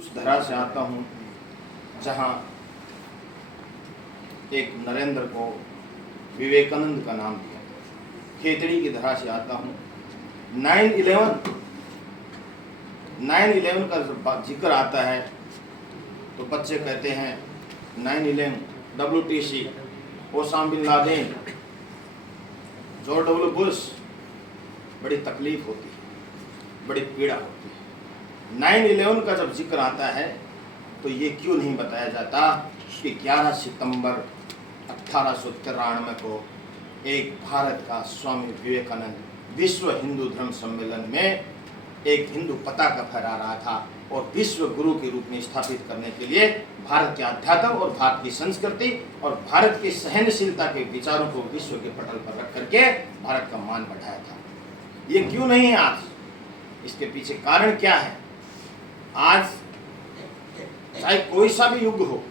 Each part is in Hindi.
उस धरा से आता हूँ जहाँ एक नरेंद्र को विवेकानंद का नाम दिया। खेतड़ी की धरा से आता हूँ। 9/11 का जब जिक्र आता है तो बच्चे कहते हैं 9/11, WTC, Osama bin Laden, George W Bush. बड़ी तकलीफ होती है, बड़ी पीड़ा होती है। 9/11 का जब जिक्र आता है तो ये क्यों नहीं बताया जाता कि 11 सितंबर 1893 को एक भारत का स्वामी विवेकानंद विश्व हिंदू धर्म सम्मेलन में एक हिंदू पताका फहरा रहा था और विश्व गुरु के रूप में स्थापित करने के लिए भारत के अध्यात्म और भारत की संस्कृति और भारत की सहनशीलता के विचारों को विश्व के पटल पर रख करके भारत का मान बढ़ाया था। ये क्यों नहीं है आज? इसके पीछे कारण क्या है? आज चाहे कोई सा भी युग हो,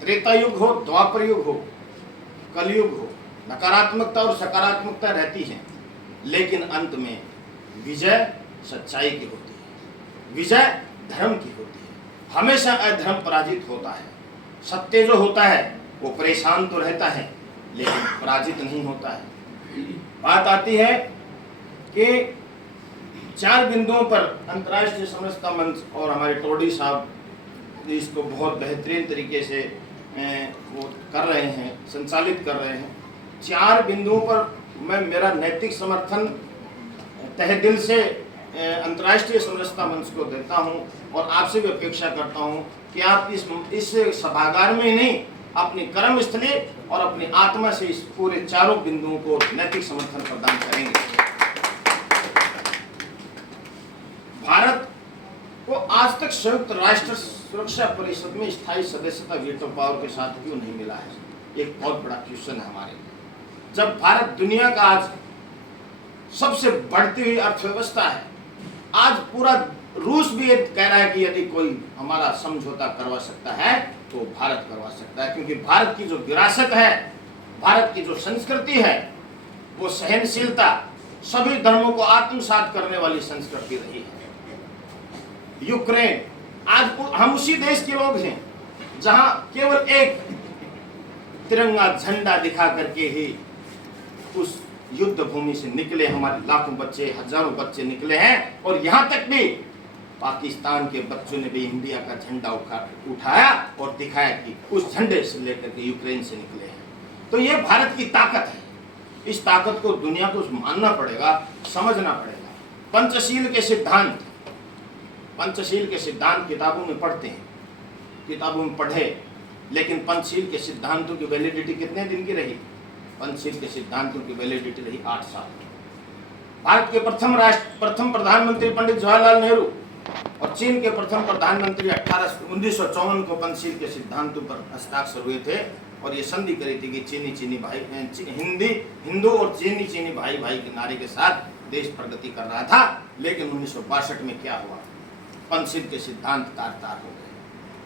त्रेता युग हो, द्वापर युग हो, कलयुग हो, नकारात्मकता और सकारात्मकता रहती है, लेकिन अंत में विजय सच्चाई की होती है, विजय धर्म की होती है। हमेशा अधर्म पराजित होता है। सत्य जो होता है वो परेशान तो रहता है लेकिन पराजित नहीं होता है। बात आती है कि 4 बिंदुओं पर अंतर्राष्ट्रीय समरसता मंच और हमारे टोडी साहब इसको बहुत बेहतरीन तरीके से वो कर रहे हैं, संचालित कर रहे हैं। 4 बिंदुओं पर मैं मेरा नैतिक समर्थन तहे दिल से अंतर्राष्ट्रीय समरसता मंच को देता हूं और आपसे भी अपेक्षा करता हूं कि आप इस सभागार में नहीं, अपनी कर्मस्थली और अपनी आत्मा से इस पूरे 4 बिंदुओं को नैतिक समर्थन प्रदान करेंगे। भारत को आज तक संयुक्त राष्ट्र सुरक्षा परिषद में स्थायी सदस्यता वीटो पावर के साथ क्यों नहीं मिला है? एक बहुत बड़ा क्वेश्चन है हमारे लिए। जब भारत दुनिया का आज सबसे बढ़ती हुई अर्थव्यवस्था है, आज पूरा रूस भी कह रहा है कि यदि कोई हमारा समझौता करवा सकता है तो भारत करवा सकता है, क्योंकि भारत की जो विरासत है, भारत की जो संस्कृति है, वो सहनशीलता, सभी धर्मों को आत्मसात करने वाली संस्कृति रही है। यूक्रेन, आज हम उसी देश के लोग हैं जहां केवल एक तिरंगा झंडा दिखा करके ही उस युद्ध भूमि से निकले हमारे लाखों बच्चे, हजारों बच्चे निकले हैं, और यहां तक भी पाकिस्तान के बच्चों ने भी इंडिया का झंडा उठाया और दिखाया कि उस झंडे से लेकर के यूक्रेन से निकले हैं। तो ये भारत की ताकत है। इस ताकत को दुनिया को मानना पड़ेगा, समझना पड़ेगा। पंचशील के सिद्धांत किताबों में पढ़ते हैं, किताबों में पढ़े, लेकिन पंचशील के सिद्धांतों की वैलिडिटी कितने दिन की रही? पंचशील के सिद्धांतों की वैलिडिटी रही 8 साल। भारत के प्रथम प्रधानमंत्री पंडित जवाहरलाल नेहरू और चीन के प्रथम प्रधानमंत्री 1954 को पंचशील के सिद्धांतों पर हस्ताक्षर हुए थे और ये संधि करी थी कि हिंदू और चीनी भाई के नारे के साथ देश प्रगति कर रहा था। लेकिन 1962 में क्या हुआ? पंचशील के सिद्धांत तार-तार हो गए।